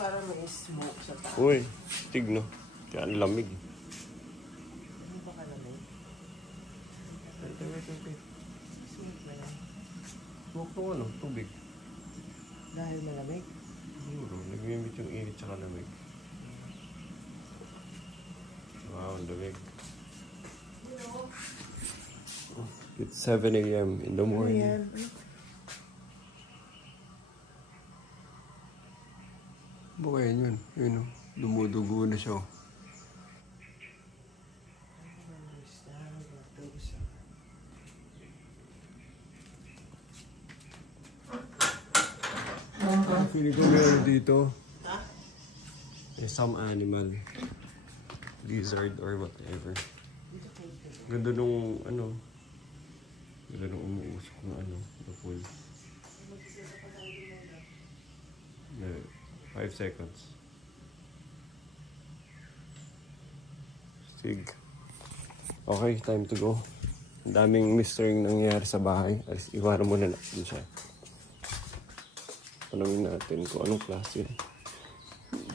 parang may smoke sa taas. Uy, tigno. Kaya ang lamig. Ano ba kalamig? Wait. Smoke ba yan? Smoke to ano, tubig. Dahil malamig? Siguro, nag-mimit yung init sa lamig. Wow, ang lamig. It's 7 a.m. in the morning. Ano yan? Baka yun. Yun o. Dumudugo na siya. Feeling ko meron dito. Some animal. Lizard or whatever. Ganda nung ano. Ganda nung umuusok ng ano. The pool. 5 seconds. Sig. Okay, time to go. Ang daming mystering nangyayari sa bahay. Iwanan mo na natin siya. Tanungin natin kung anong klase.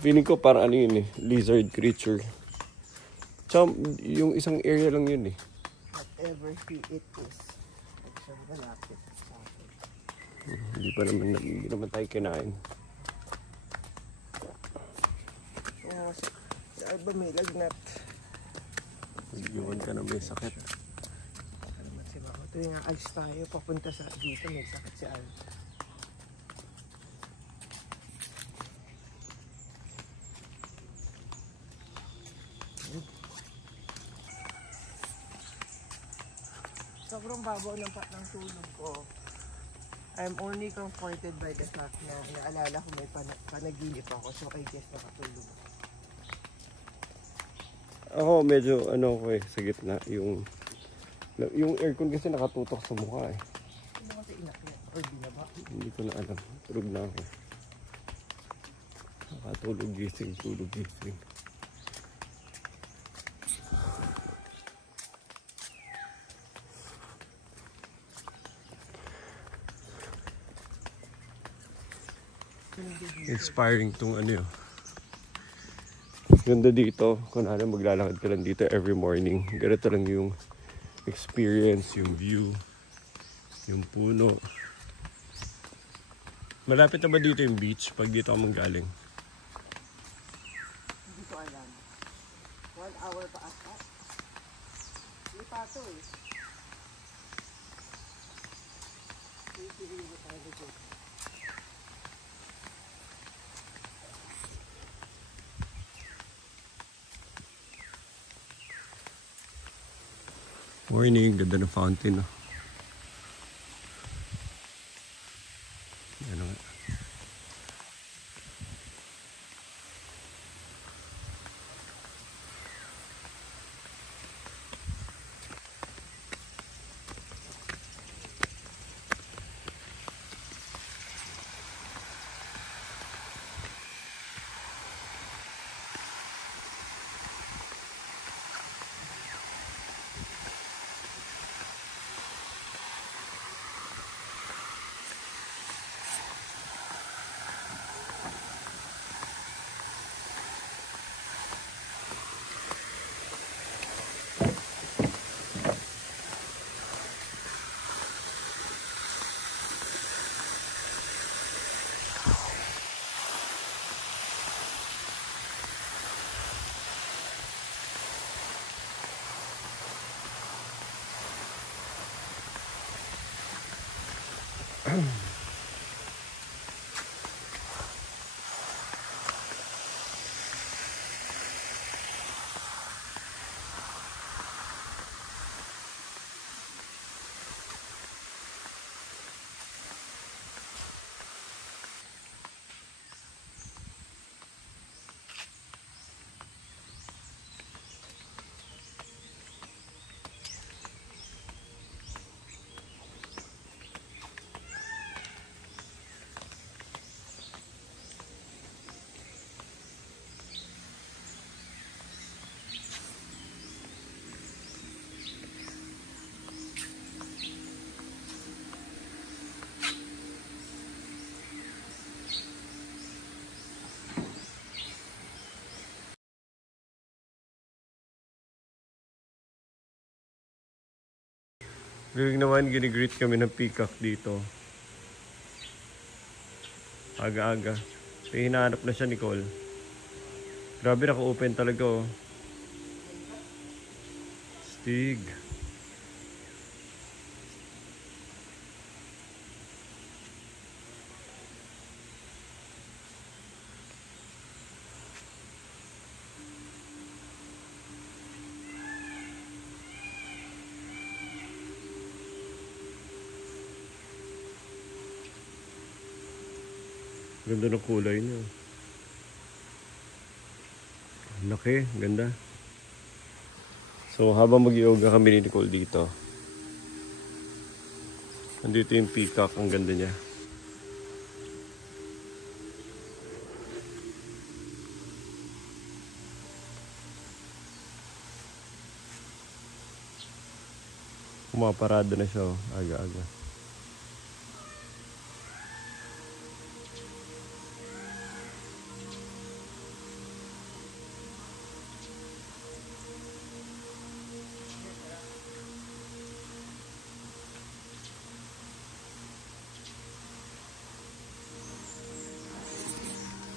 Feeling ko parang ano yun eh. Lizard creature. Tsaka yung isang area lang yun eh. Whatever it is. At siya malapit sa akin. Hindi naman tayo kinain. Sa iba may lagnat. Iwan ka na may sakit. Salamat si Mama. Tuwing aalis tayo, papunta sa dito, may sakit si Al. Sobrang babaw ng tulog ko. I'm only comforted by the fact na naalala ko may panaginip ako, so I guess nakatulog. Ako medyo ano ko eh, sa gitna. Yung aircon kasi nakatutok sa mukha eh. Ano kasi inakyat or binaba? Hindi ko na alam. Tulog na ako. Nakatulog gising. Inspiring tong ano yun. Ganda dito. Kung ano, maglalakad ka lang dito every morning. Ganito lang yung experience, yung view, yung puno. Malapit na ba dito yung beach pag dito ako manggaling? Hindi ko alam. 1 hour pa ata. Hindi pa ito eh. Hindi ko tayo dito. Morning, ganda ng fountain. Oh. Ano nga. Galing naman, ginigreet kami ng peacock dito. Aga-aga. So, hinahanap na siya, Nicole. Grabe, naka-open talaga, oh. Stig. Ganda ng kulay niya. Laki, ganda. So habang mag-yoga kami ni Nicole dito, nandito yung peacock, ang ganda niya. Pumaparado na siya, oh. Aga-aga.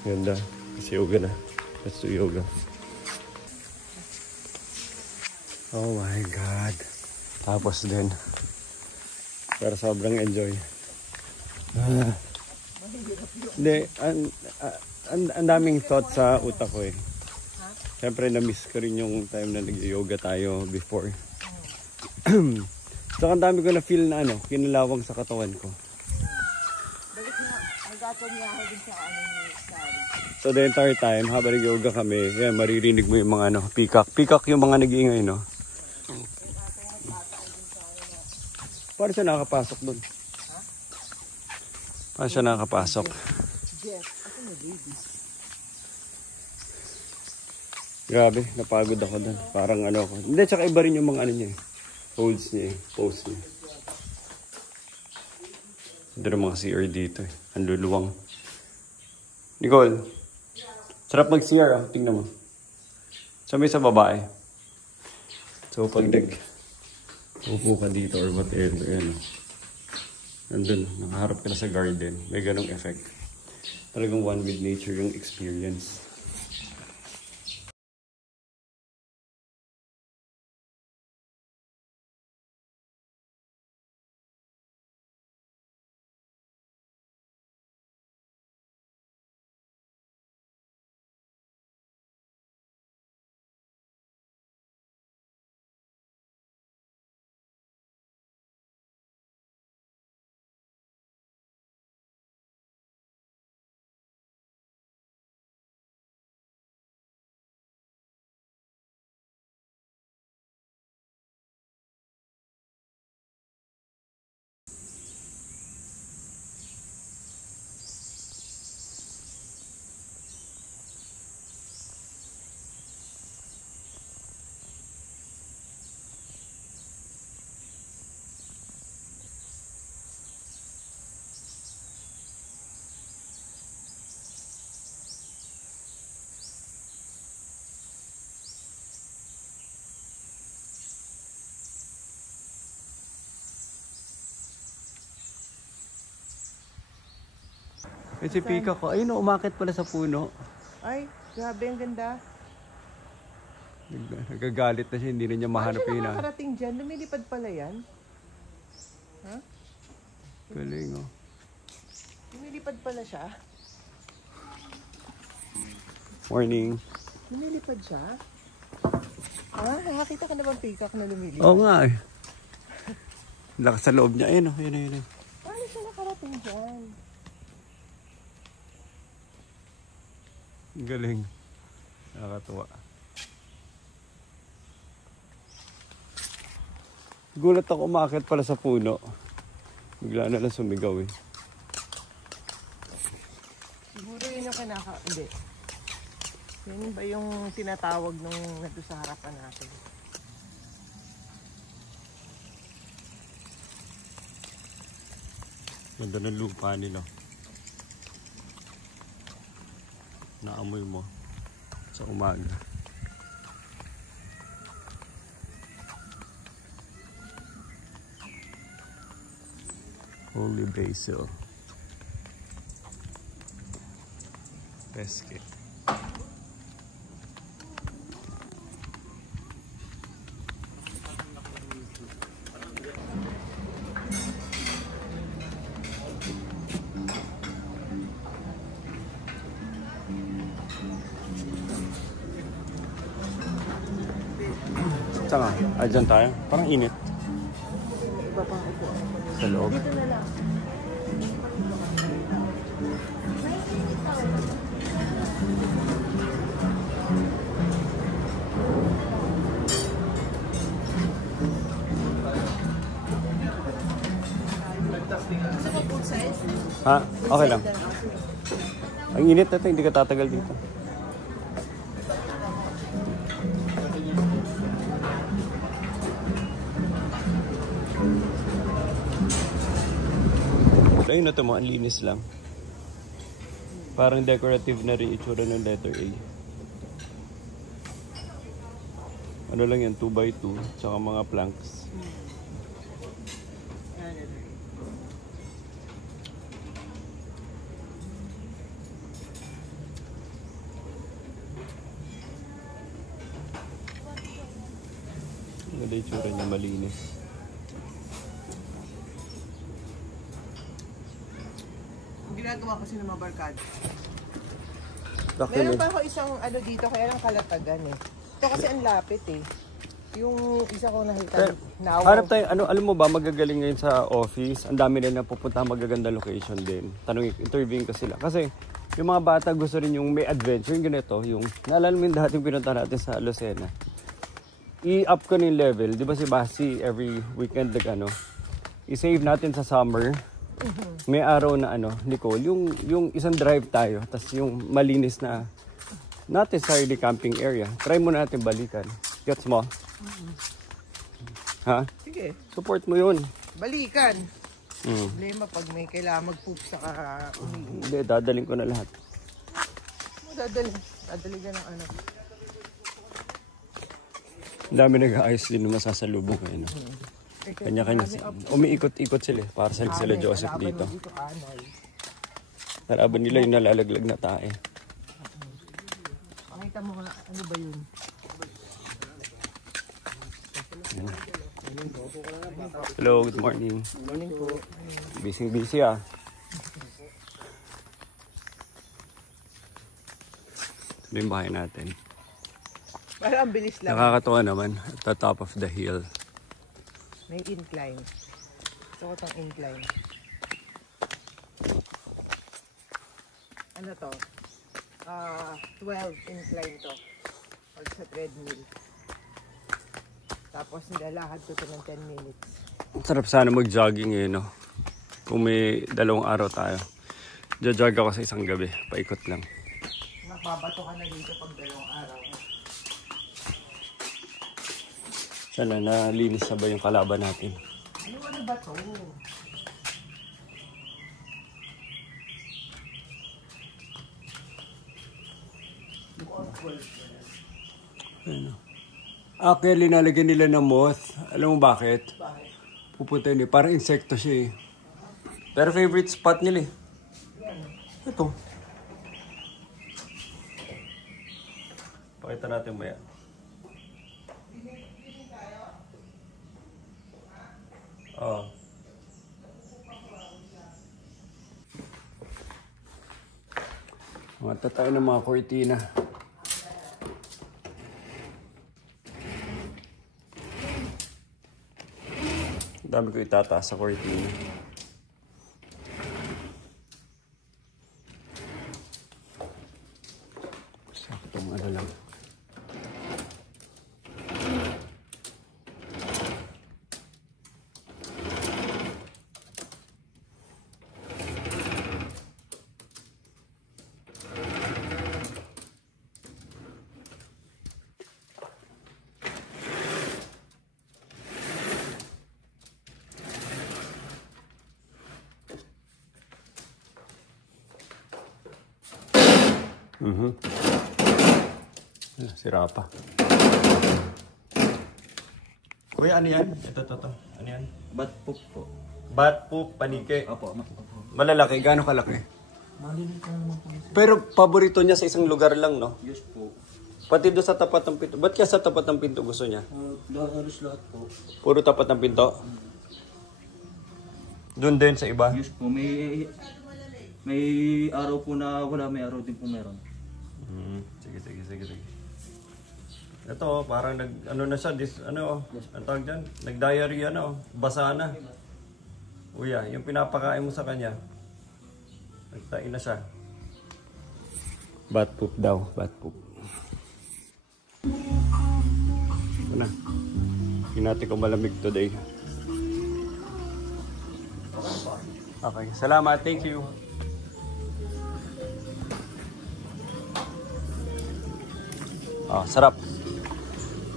Ganda. Kasi yoga na. Let's do yoga. Oh my God. Tapos din. Pero sobrang enjoy. Hindi. Ang daming thoughts sa utak ko eh. Siyempre na-miss ko rin yung time na nag-yoga tayo before. So ang dami ko na feel na kinalawang sa katawan ko. Bakit nga, nag-atong niya ako din sa ni Sari. So the entire time, habang nag-yoga kami, yan, maririnig mo yung mga peacock. Peacock yung mga nag-iingay, no? Paano siya nakakapasok doon? Paano siya nakakapasok? Jeff, ako na babies. Grabe, napagod ako doon. Parang ako. Hindi, tsaka iba rin yung mga niya eh. Holds niya eh. Pose niya. Hindi rin mga CR dito eh. Ang luluwang. Nicole, sarap mag-CR ah. Tingnan mo. Sabi sa babae. So pag upo ka dito or whatever, nandun, nakaharap ka na sa garden. May ganong effect. Talagang one with nature yung experience. Eh si peacock ko, ayun umakit pala sa puno. Ay, grabe, ang ganda. Nagagalit na siya, hindi na niya mahanap Paano yun siya nakakarating dyan? Lumilipad pala yan? Ha? Galing oh. Lumilipad pala siya? Morning. Lumilipad siya? Ah, nakakita ka na bang peacock na lumilipad? Oo nga eh. Lakas sa loob niya, ayun oh, yun. Paano siya nakarating dyan? Galing. Nakakatuwa. Gulat ako, umakit pala sa puno. Bigla na lang sumigaw eh. Siguro yun yung hindi. Yan ba yung tinatawag nung nandun sa harapan natin? Ganda ng lupa nila. Naamoy mo sa umaga. Holy Basil. Pesque. Saan ka? Dyan tayo? Parang init. Iba pang ito. Sa loob. Dito na lang. Gusto mo full size? Ha? Okay lang. Ang init na ito, hindi ka tatagal dito. Ayun na ito mo, ang linis lang. Parang decorative na rin itsura ng letter A. Ano lang yan, 2x2, tsaka mga planks. Ano itsura niya, malinis. Ginagawa kasi ng mga barkada. Bakit Meron pa ako isang ano dito, kaya lang kalatagan eh. Ito kasi ang lapit eh. Yung isa ko nakita, now. Harap tayo, alam mo ba, magagaling ngayon sa office. Ang dami rin na pupunta magaganda location din. Tanong, interviewing ko sila. Kasi yung mga bata gusto rin yung may adventure, yung ganito, yung naalala mo yung dating pinunta natin sa Lucena. I-up ko na yung level. Di ba si Basi every weekend i-save natin sa summer. May araw na Nicole, yung isang drive tayo, tas yung malinis na not necessarily camping area. Try mo natin balikan. Gets mo? Ha? Sige. Support mo yun. Balikan. Problema pag may kailangan mag-poop sa umihi. Hindi, dadaling ko na lahat. Dadaling ka ng anak. Ang dami nag-aayos din na masasalubong kayo. No? Kanya-kanya. Umiikot-ikot sila para sa sila Joseph dito. Taraban nila yung nalalaglag na tae. Pakita mo nga, ano ba yun? Hello, good morning. Morning po. Busy ah. Ito yung bahay natin. Parang ang bilis lang. Nakakatuwa naman at the top of the hill. May incline. Gusto ko itong incline. Ano to? 12 incline to. Pag sa treadmill. Tapos nilalakad ko ito ng 10 minutes. Sarap sana mag-jogging no? Kung may 2 araw tayo. Jog ako sa isang gabi. Paikot lang. Nakabato ka na dito pag 2 araw. Sana nalinis na ba yung kalaban natin? Ano ba to? Kaya linalagyan nila ng moth. Alam mo bakit? Bakit? Pupunta yun parang insekto siya Pero favorite spot nila Ito. Pakita natin maya. Mata tayo ng mga kortina. Dami ko itataas sa kortina. Saktong lang. Sira pa. Kuya, ano yan? Ito. Ano yan? Batpok po. Bat poop, panike. Opo. Malalaki, gaano kalaki? Maliliit lang naman po. Pero paborito niya sa isang lugar lang, no? Yes po. Pati doon sa tapat ng pinto. Ba't kaya sa tapat ng pinto gusto niya? Halos lahat po. Puro tapat ng pinto? Doon din sa iba? Yes po. May araw po na wala, may araw din po meron. Sige. Ito, parang ano na siya, ang tawag dyan? Nag-diarrhea na, basa na. Uya, yung pinapakain mo sa kanya, nagtain na siya. Bat poop daw, bat poop. Ito na. Tingnan natin kung malamig today. Okay, salamat, thank you. Sarap.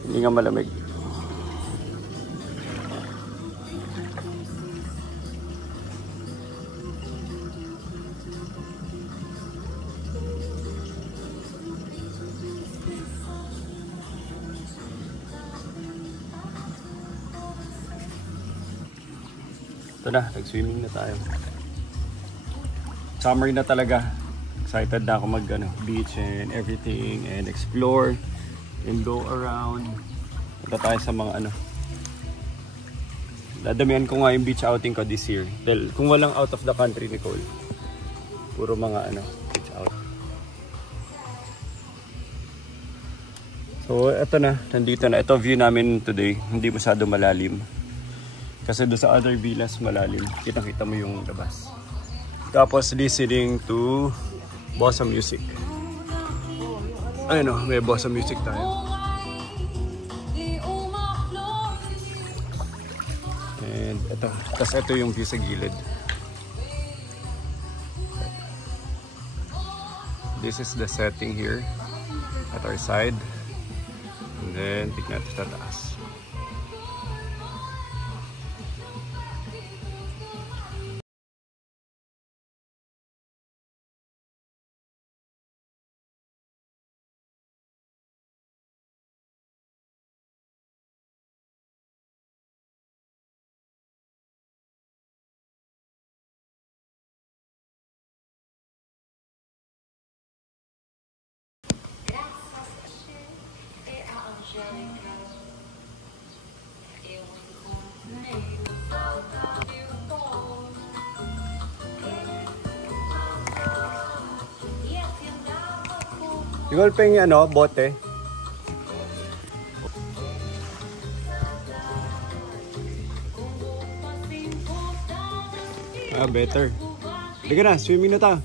Hindi nga malamig. Ito na, nag-swimming na tayo. Summer na talaga. Excited na ako beach and everything and explore and go around. Punta tayo sa mga dadamihan ko nga yung beach outing ko this year. Dahil kung walang out of the country, Nicole, puro mga beach out. So, eto na. Nandito na. Ito view namin today. Hindi masyado malalim. Kasi doon sa other villas malalim. Kita-kita mo yung labas. Tapos listening to Bossa Music. Ayun may Bossa Music tayo. And ito. Tapos ito yung view sa gilid. This is the setting here at our side. And then tignan natin sa taas. Nicole, pengi bote. Better. Liga na, swimming na tayo.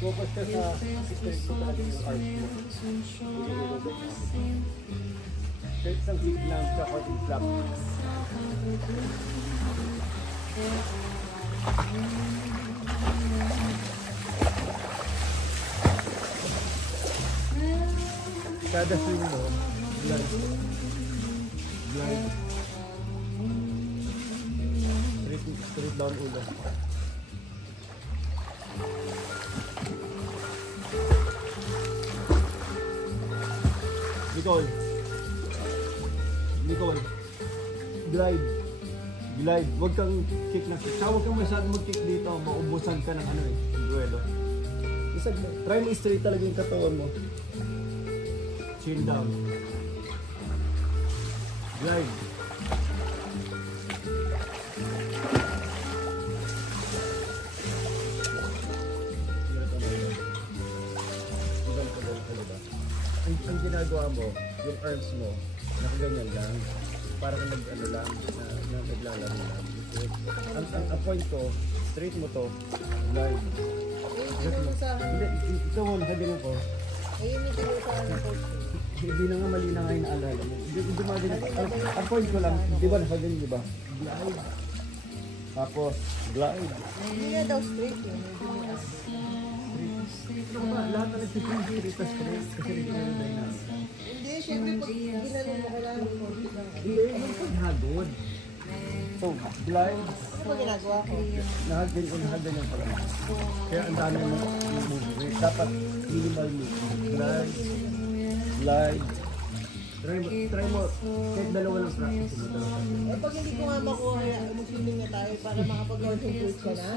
Focus ka sa history ko talaga yung art mo. Kahit isang hit lang sa cording flap. Kada swing mo, glide. Glide. Straight down ulo. Nicole. Glide. Glide. Huwag kang kick na kick. Huwag kang masyadong mag-kick dito. Maubusan ka ng ano eh. Duelo. Try mo straight talaga yung katawan mo. Chin down. Glide. Ang ginagawa mo, yung arms mo, nakaganyan lang. Para kang nag-ano lang, na naglalaro lang. Ang point ko, straight mo to, glide. Hindi, ikaw mo, nakaganyan ko. Ayun yung tinusahan ng coach. Hindi na nga mali na nga yung naalala mo. Hindi gumaganyan. Ang point ko lang, di ba nakaganyan, di ba? Glide. Tapos, glide. Hindi na daw straight yun. Lahat na nag-straight tas straight. Kasi hindi na na. Hindi, syempre pag ginano mo, kailangan mo konti lang. Hindi, yung paghagod. So, glide. Ano ba ginagawa ko? Nakaganyan pala. Kaya ang dami mo movement. Dapat minimal movement. Glide. Glide. Try mo. Kahit dalawa lang practice mo. Eh pag hindi ko nga makuha, mag-swimming na tayo para makapag-concentrate ka na.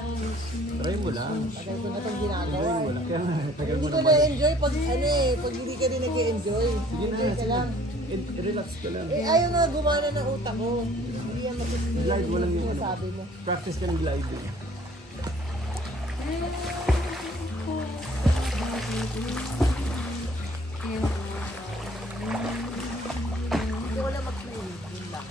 Try mo lang. Tagal ko na itong ginagawa. Enjoy mo lang. Kaya nga, tagal mo Hindi ko naman. na-enjoy pag ano eh, pag hindi ka rin nag-enjoy. Sige na, Enjoy ka sige. lang. Relax ka lang. Eh ayaw na gumana ng utak ko. Hindi yan matutuloy. Glide, walang yun. Sinasabi mo. Practice ka ng gliding. Hindi ko lang mag-swimming. Yun lang.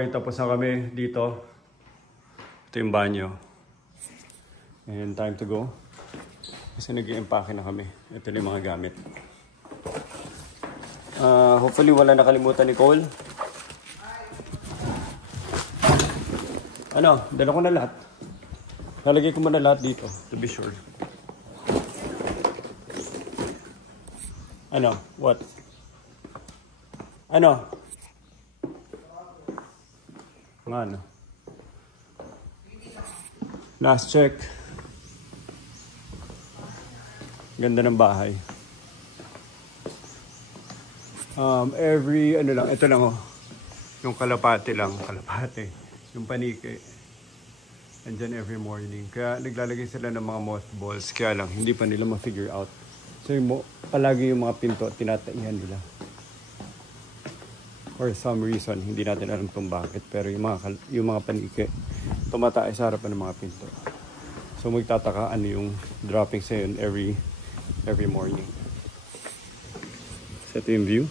Okay, tapos na kami dito. Ito yung banyo. And time to go. Kasi nag-i-empake na kami. Ito yung mga gamit. Hopefully wala nakalimutan ni Cole. Ano, dala ko na lahat. Nalagay ko muna lahat dito, to be sure. Ano? What? Ano? Ano? Last check. Ganda ng bahay. Ano lang, ito lang oh. Yung kalapate lang, yung panike. Andyan every morning. Kaya naglalagay sila ng mga mothballs. Kaya lang, hindi pa nila ma-figure out. So palagi yung mga pinto, tinataihan nila. For some reason, hindi natin alam kung bakit. Pero yung mga panike, tumatae sa harapan ng mga pinto. So magtataka ano yung dropping sa yun every morning. So ito yung view.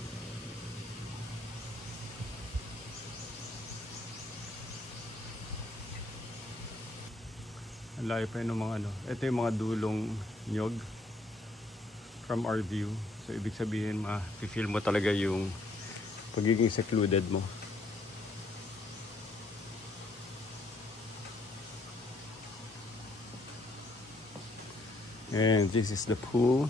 Ang layo pa yun ng mga ano. Ito yung mga dulong nyog from our view. So ibig sabihin ma-feel mo talaga yung pagiging secluded mo. And this is the pool.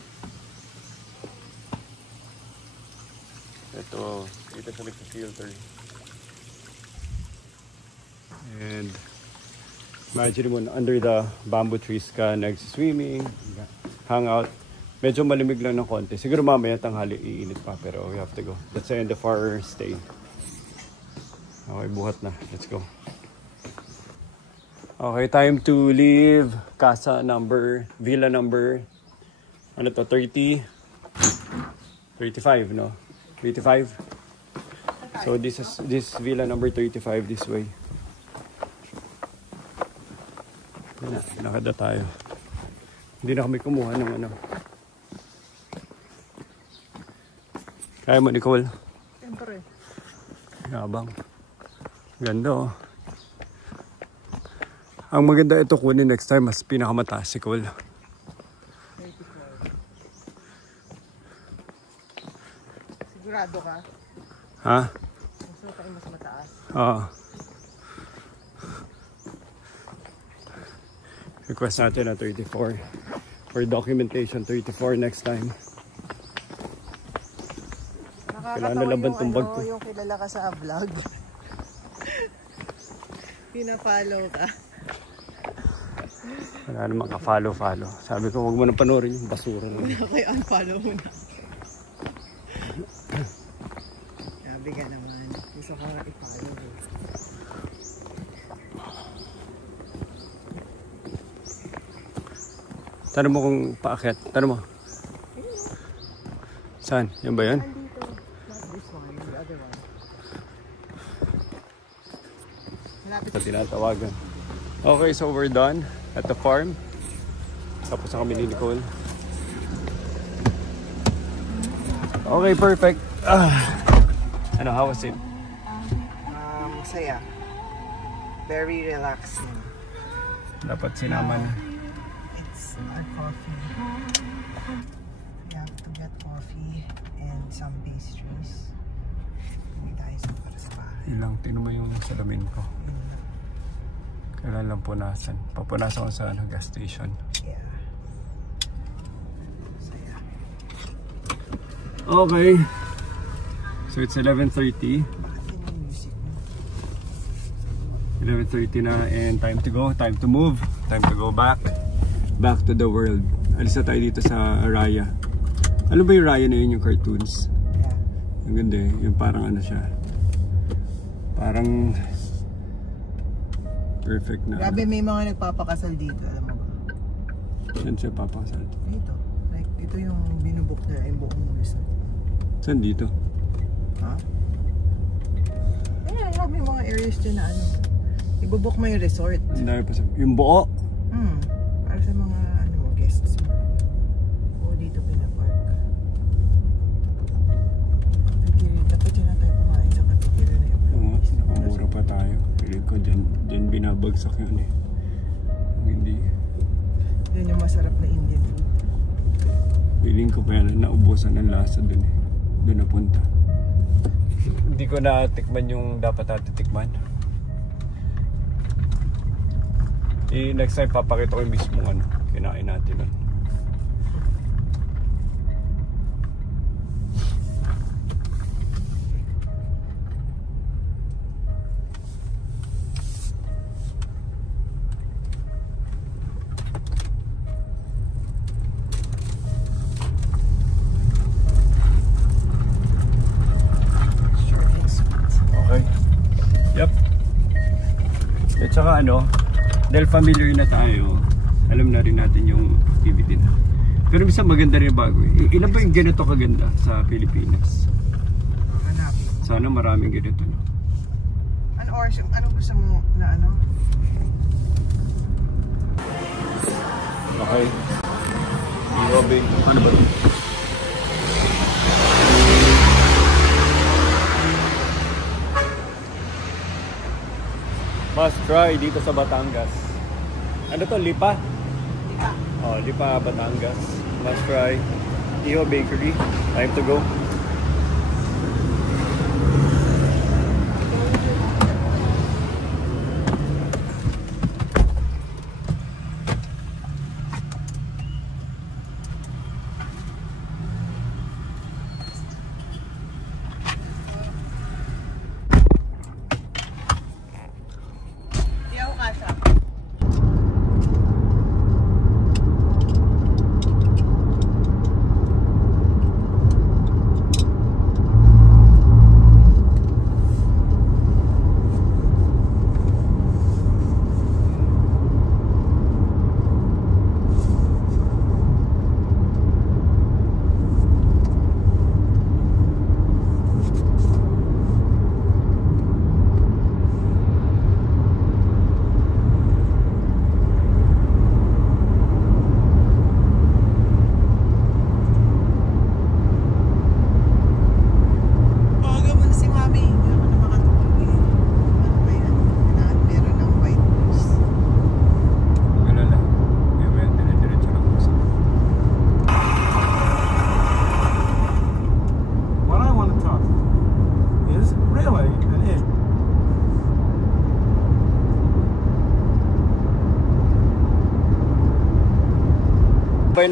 Ito, dito sa nagpa-filter. And imagine mo, under the bamboo trees ka, nag-swimming, hang out. Medyo malimig lang ng konti. Siguro mamaya tanghali iinit pa, pero we have to go. That's the end of our stay. Okay, buhat na. Let's go. Okay, time to leave villa number, ano to, 35, no? 35. So this villa number 35 this way. Nakada tayo. Hindi na kami kumuha ng ano. Kaya mo, Nicole? Siyempre. Yabang. Ganda oh. Ang maganda ito kunin next time, mas pinakamataas si Cole. 34. Sigurado ka? Ha? Gusto ka mas mataas? Oo. Request natin na 34. For documentation, 34 next time. Kailangan nalaban tong bag ko. Yung kilala ka sa vlog. Pina-follow ka. Wala naman ka-follow. Sabi ko, huwag mo na panoorin yung basura. Okay, unfollow mo na. Sabi ka naman. Gusto ko nga i-follow. Tanong mo kung paakyat. Tanong mo. Saan? Yan ba yan? Not this one, the other one. Malapit Sa tinatawagan. Okay, so we're done at the farm. Tapos na kami ni Nicole. Okay, perfect. Ano, how was it? Masaya. Very relaxing. Dapat sinama na. It's our coffee. We have to get coffee and some pastries. Hindi tayo sa para sa bahay. Ilang, tinan mo yung salamin ko. Kailan lang punasan. Papunasan ko sa gas station. Yeah. Masaya. Okay. So it's 11:30. Bakit yun yung music mo? 11:30 na and time to go. Time to move. Time to go back. Back to the world. Alis na tayo dito sa Raya. Ano ba yung Raya na yun, yung cartoons? Yeah. Ang ganda eh. Yung parang ano siya. Parang perfect na. Grabe, may mga nagpapakasal dito, alam mo ba? Saan siya papakasal? Dito. Like, ito yung binubok na yung buong resort. Saan dito? Ha? Ayan, may mga areas dyan na ano. Ibubok mo yung resort. Dahil pa sa... Yung buo? Para sa mga ano mo, guests mo. O dito pinapark. Dapat dyan na tayo kumain sa kapitira na yung Oo, nakamura pa tayo. Piling ko dyan binabagsak yun eh. Hindi. Yun yung masarap na Indian food. Piling ko kaya naubusan ng lasa dun eh. Doon napunta. Hindi ko natikman yung dapat natitikman. Next time papakita ko yung mismo ano. Kinain natin nun. Yep. At saka ano, dahil familiar na tayo, alam na rin natin yung activity na. Pero minsan maganda rin bago eh. Ilan ba yung ganito kaganda sa Pilipinas? Hanapin. Sana maraming ganito no? Ano gusto mo na ano? Okay. Robin, ano ba ito? Must try dito sa Batangas. Ano to? Lipa? Lipa. Oh, Lipa, Batangas. Must try. Iho Bakery. Time to go.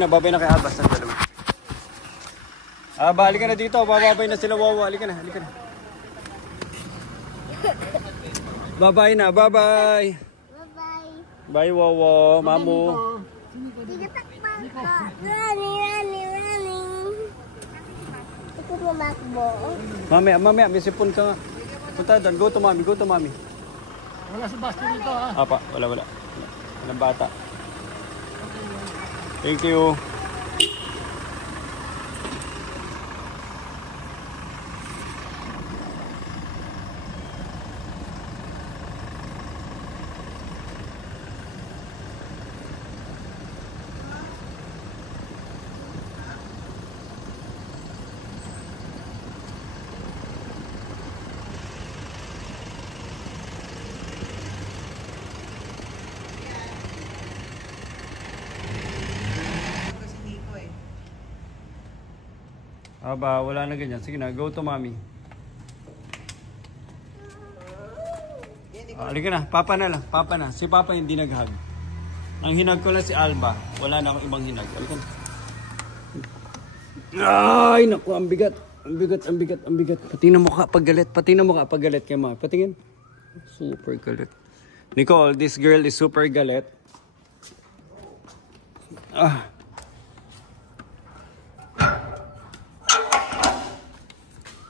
Babay na kay Albas ng dalawa. Halika na dito. Bababay na sila, Wawa. Halika na. Bye-bye na. Bye-bye. Bye, Wawa. Mamu. Mamaya. May sipon ka nga. Punta doon. Go to mommy. Wala si Basti dito ha. Apa. Wala. Walang bata. Thank you. Wala na ganyan. Sige na, go to mommy. Halika na, papa na. Si papa hindi nag-hug. Ang hinag ko lang si Alba. Wala na akong ibang hinag. Halika na. Ay, naku, ang bigat. Patingnan mo ka pag galit kay mama. Patingin. Super galit. Nicole, this girl is super galit.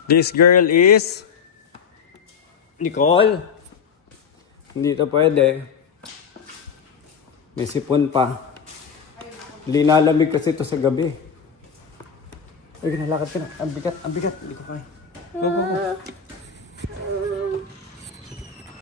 This girl is Nicole. Hindi ito pwede. May sipon pa. Linalamig kasi ito sa gabi. Ay, ginalakad ka na. Ang bigat. Hindi ko kaya. Go.